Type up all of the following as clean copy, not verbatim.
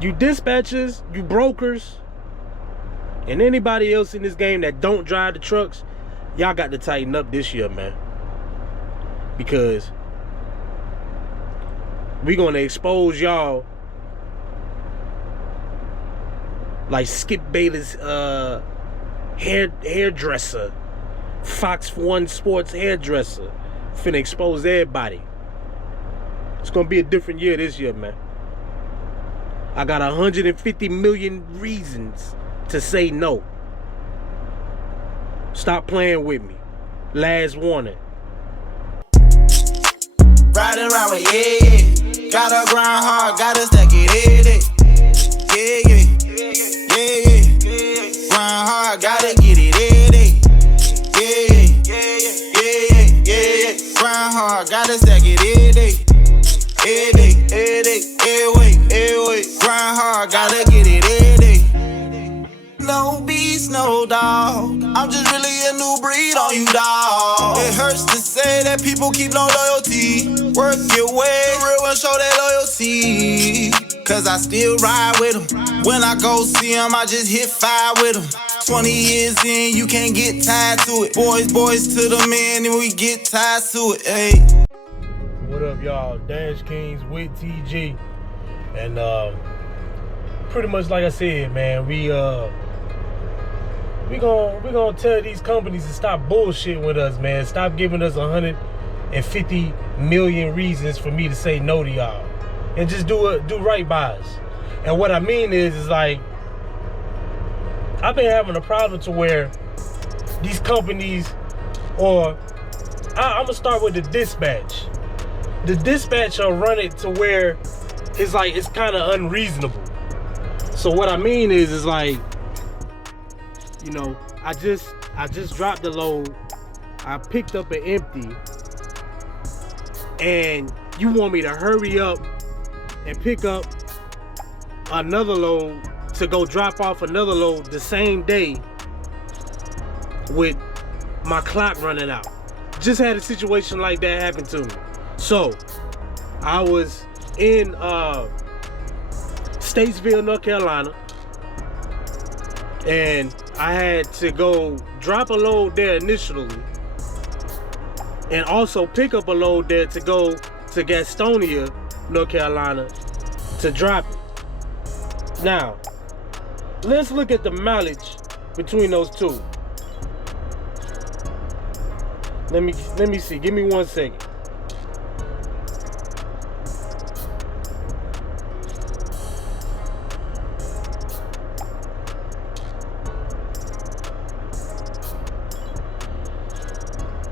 You dispatchers, you brokers, and anybody else in this game that don't drive the trucks, y'all got to tighten up this year, man. Because we gonna expose y'all like Skip Bayless hairdresser, Fox 1 Sports hairdresser. Finna expose everybody. It's gonna be a different year this year, man. I got 150 million reasons to say no. Stop playing with me. Last warning. Riding around with yeah. Gotta grind hard, gotta stack it yeah. Grind hard, gotta get it yeah. Grind hard, gotta stack it every day. Grind hard, gotta get it no beast, no dog. I'm just really a new breed on you, dog. It hurts to say that people keep no loyalty. Work your way, real and show that loyalty. Cause I still ride with them. When I go see them, I just hit 5 with them. 20 years in, you can't get tied to it. Boys to the men, and we get tied to it, ayy. What up, y'all? Dash Kings with TG. And pretty much like I said, man, we gonna tell these companies to stop bullshitting with us, man. Stop giving us 150 million reasons for me to say no to y'all, and just do right by us. And what I mean is like, I've been having a problem to where these companies, or I'm gonna start with the dispatch. The dispatch will run it to where it's like it's kind of unreasonable. So what I mean is like, you know, I just dropped the load. I picked up an empty, and you want me to hurry up and pick up another load to go drop off another load the same day with my clock running out. Just had a situation like that happen to me. So I was in Statesville, North Carolina, and I had to go drop a load there initially, and also pick up a load there to go to Gastonia, North Carolina, to drop it. Now, let's look at the mileage between those two. Let me see. Give me 1 second.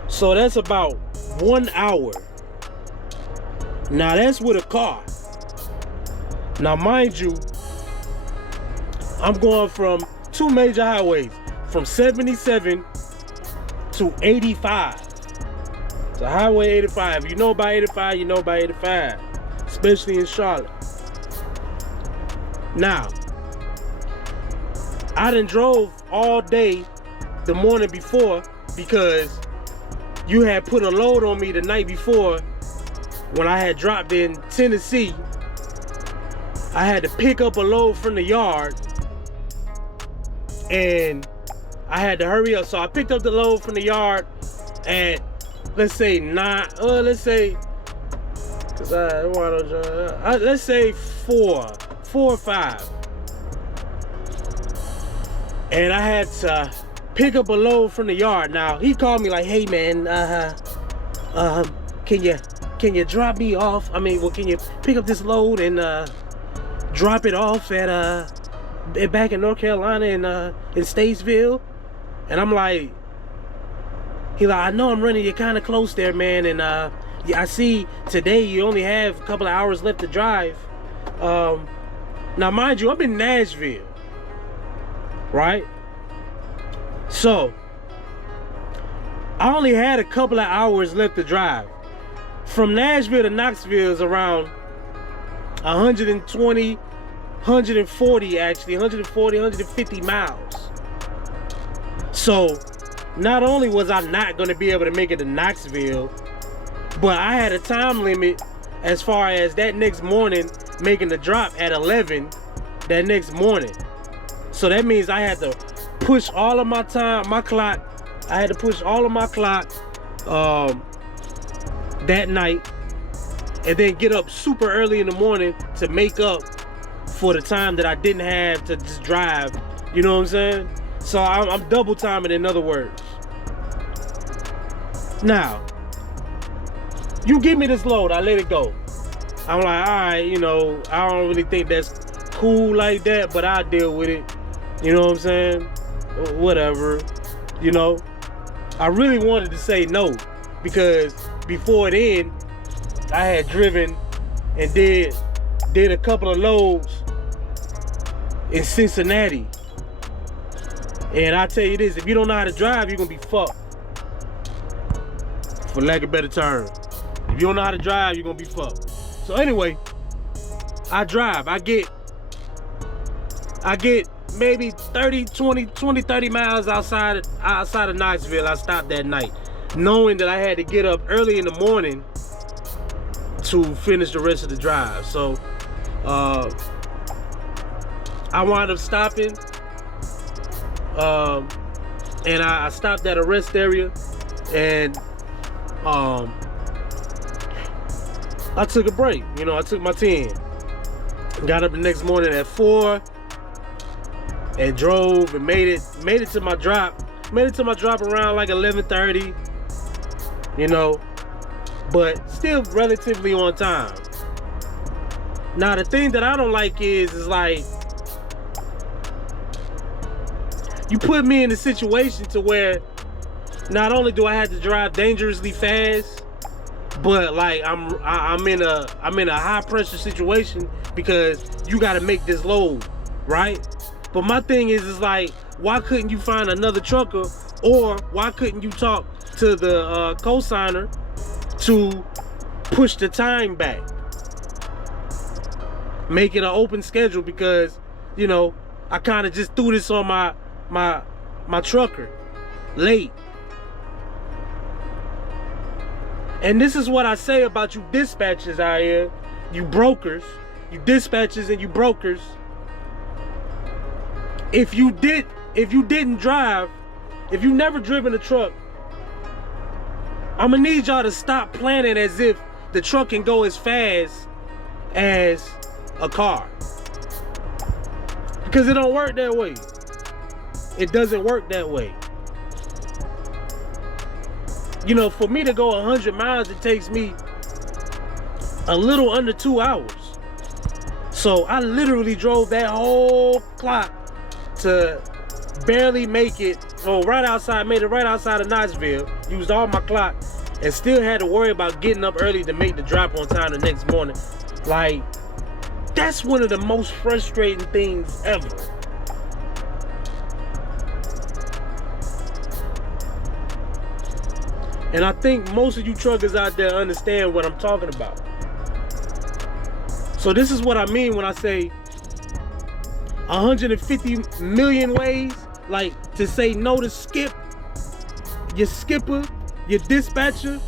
So that's about 1 hour. Now that's with a car. Now mind you, I'm going from 2 major highways, from 77 to 85. So Highway 85. If you know about 85, you know about 85, especially in Charlotte. Now, I done drove all day the morning before because you had put a load on me the night before when I had dropped in Tennessee. I had to pick up a load from the yard, and I had to hurry up. So I picked up the load from the yard at, let's say 4 or 5. And I had to pick up a load from the yard. Now he called me like, "Hey man, can you drop me off? I mean, well, can you pick up this load and drop it off at back in North Carolina in Statesville?" And I'm like, he like, "I know I'm running you kind of close there, man, and yeah, I see today you only have a couple of hours left to drive." Now mind you, I'm in Nashville, right? So I only had a couple of hours left to drive. From Nashville to Knoxville is around 120, 140 actually, 140, 150 miles. So not only was I not going to be able to make it to Knoxville, but I had a time limit as far as that next morning making the drop at 11 that next morning. So that means I had to push all of my time, my clock. I had to push all of my clock that night, and then get up super early in the morning to make up for the time that I didn't have to just drive. You know what I'm saying? So I'm double timing, in other words. Now, you give me this load, I let it go. I'm like, all right, you know, I don't really think that's cool like that, but I'll deal with it. You know what I'm saying? Whatever, you know. I really wanted to say no, because before then, I had driven and did a couple of loads in Cincinnati. And I tell you this, if you don't know how to drive, you're gonna be fucked. For lack of a better term. If you don't know how to drive, you're gonna be fucked. So anyway, I drive. I get maybe 30 miles outside of Knoxville. I stopped that night, knowing that I had to get up early in the morning to finish the rest of the drive. So I wound up stopping, and I stopped at a rest area, and I took a break. You know, I took my 10. Got up the next morning at 4 and drove and made it to my drop. Made it to my drop around like 11:30. You know, but still relatively on time. Now the thing that I don't like is like, you put me in a situation to where not only do I have to drive dangerously fast, but like I'm in a high pressure situation because you got to make this load, right? But my thing is like, why couldn't you find another trucker, or why couldn't you talk to the co-signer to push the time back, make it an open schedule? Because, you know, I kind of just threw this on my trucker late. And this is what I say about you dispatchers out here, you brokers, you dispatchers and you brokers. If you didn't drive, if you never driven a truck, I'm gonna need y'all to stop planning as if the truck can go as fast as a car. Because it don't work that way. It doesn't work that way. You know, for me to go 100 miles, it takes me a little under 2 hours. So I literally drove that whole clock to barely make it, made it right outside of Knoxville, used all my clock, and still had to worry about getting up early to make the drop on time the next morning. Like, that's one of the most frustrating things ever. And I think most of you truckers out there understand what I'm talking about. So this is what I mean when I say 150 million ways, like, to say no to Skip, your skipper, your dispatcher.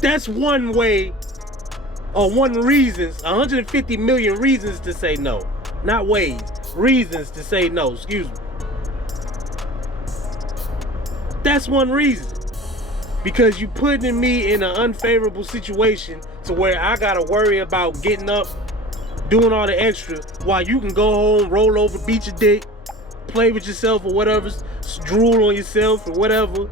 That's one way, or one reasons, 150 million reasons to say no. Not ways, reasons to say no, excuse me. That's one reason. Because you putting me in an unfavorable situation to where I gotta worry about getting up, doing all the extra, while you can go home, roll over, beat your dick, play with yourself or whatever, drool on yourself or whatever.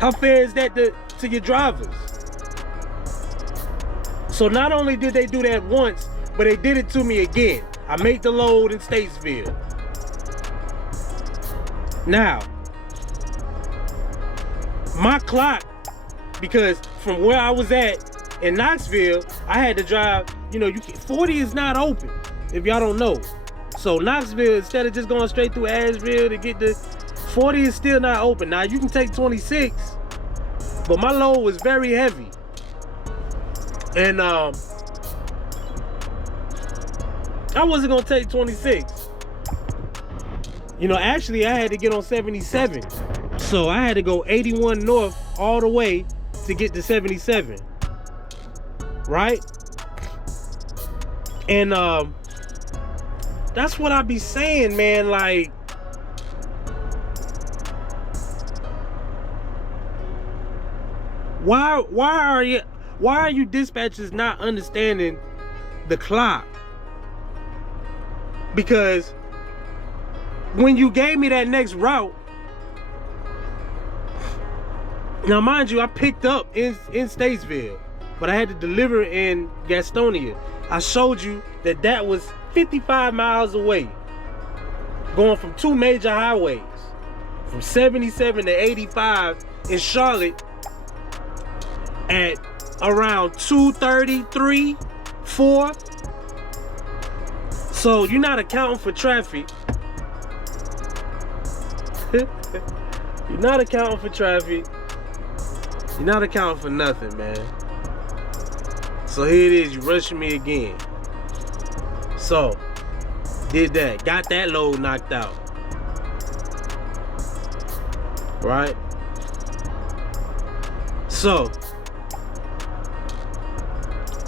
How fair is that to your drivers? So not only did they do that once, but they did it to me again. I made the load in Statesville. Now, my clock, because from where I was at in Knoxville, I had to drive, you know, 40 is not open, if y'all don't know. So Knoxville, instead of just going straight through Asheville to get to 40, is still not open. Now you can take 26, but my load was very heavy. And I wasn't gonna take 26. You know, actually I had to get on 77. So I had to go 81 north all the way to get to 77. right? And that's what I be saying, man. Like, why are you dispatchers not understanding the clock? Because when you gave me that next route, now mind you, I picked up in Statesville, but I had to deliver in Gastonia. I showed you that was 55 miles away, going from two major highways, from 77 to 85 in Charlotte at around 2:33, 4. So you're not accounting for traffic. You're not accounting for traffic. You're not accounting for nothing, man. So here it is, you rushing me again. So, did that. Got that load knocked out. Right? So,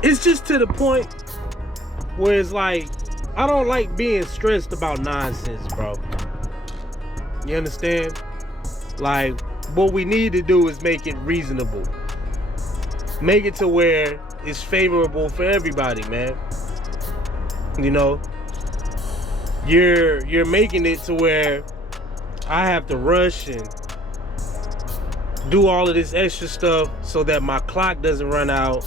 it's just to the point where it's like, I don't like being stressed about nonsense, bro. You understand? Like, what we need to do is make it reasonable. Make it to where it's favorable for everybody, man. You know, you're making it to where I have to rush and do all of this extra stuff so that my clock doesn't run out.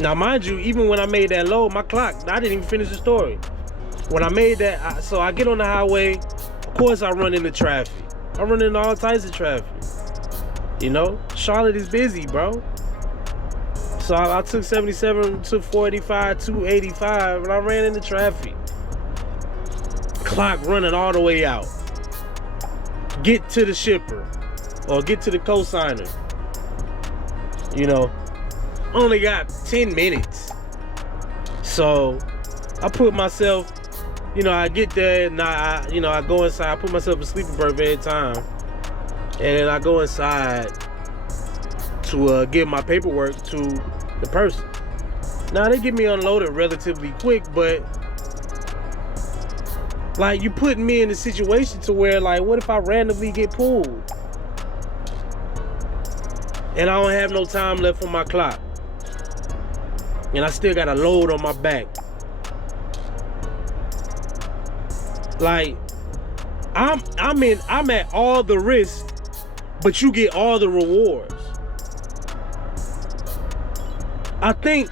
Now, mind you, even when I made that load, my clock, I didn't even finish the story. When I made that, so I get on the highway, of course I run into traffic. I run into all types of traffic. You know, Charlotte is busy, bro. So I took 77 to 485, 285, and I ran into traffic. Clock running all the way out. Get to the shipper, or get to the cosigner. You know, only got 10 minutes. So I put myself, you know, I get there and I go inside. I put myself in sleeping berth every time, and then I go inside to give my paperwork to the person. Now they get me unloaded relatively quick, but like, you putting me in a situation to where, like, what if I randomly get pulled and I don't have no time left on my clock, and I still got a load on my back? Like, I'm at all the risk, but you get all the rewards. I think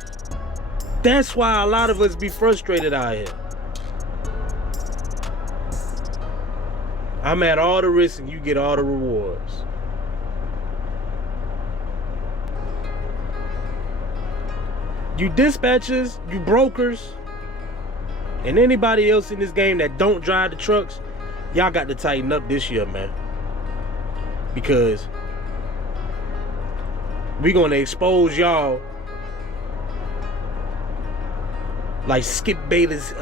that's why a lot of us be frustrated out here. I'm at all the risks and you get all the rewards. You dispatchers, you brokers, and anybody else in this game that don't drive the trucks, y'all got to tighten up this year, man. Because we gonna expose y'all like Skip Bayless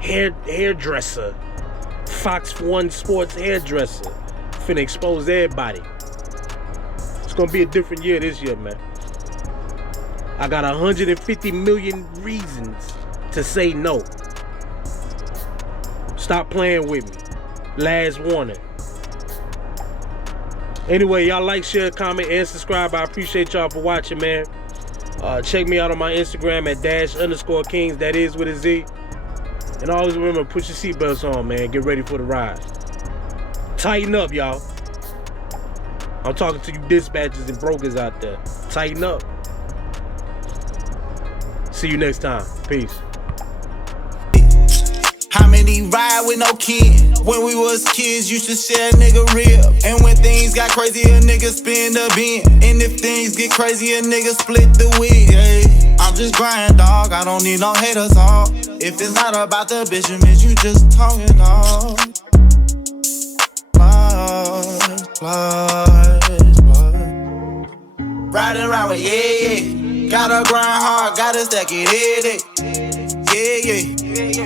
hairdresser, Fox 1 Sports hairdresser. Finna expose everybody. It's gonna be a different year this year, man. I got 150 million reasons to say no. Stop playing with me. Last warning. Anyway, y'all like, share, comment, and subscribe. I appreciate y'all for watching, man. Check me out on my Instagram at _kings. That is with a Z. And always remember, put your seatbelts on, man. Get ready for the ride. Tighten up, y'all. I'm talking to you dispatchers and brokers out there. Tighten up. See you next time. Peace. How many ride with no kin? When we was kids, used to share a nigga rib. And when things got crazy, a nigga spin the bin. And if things get crazy, a nigga split the wig. Hey, I'm just grinding, dog. I don't need no haters, all. If it's not about the bitch, it means you just talking, dog. Riding around with, yeah. Gotta grind hard, gotta stack it, yeah.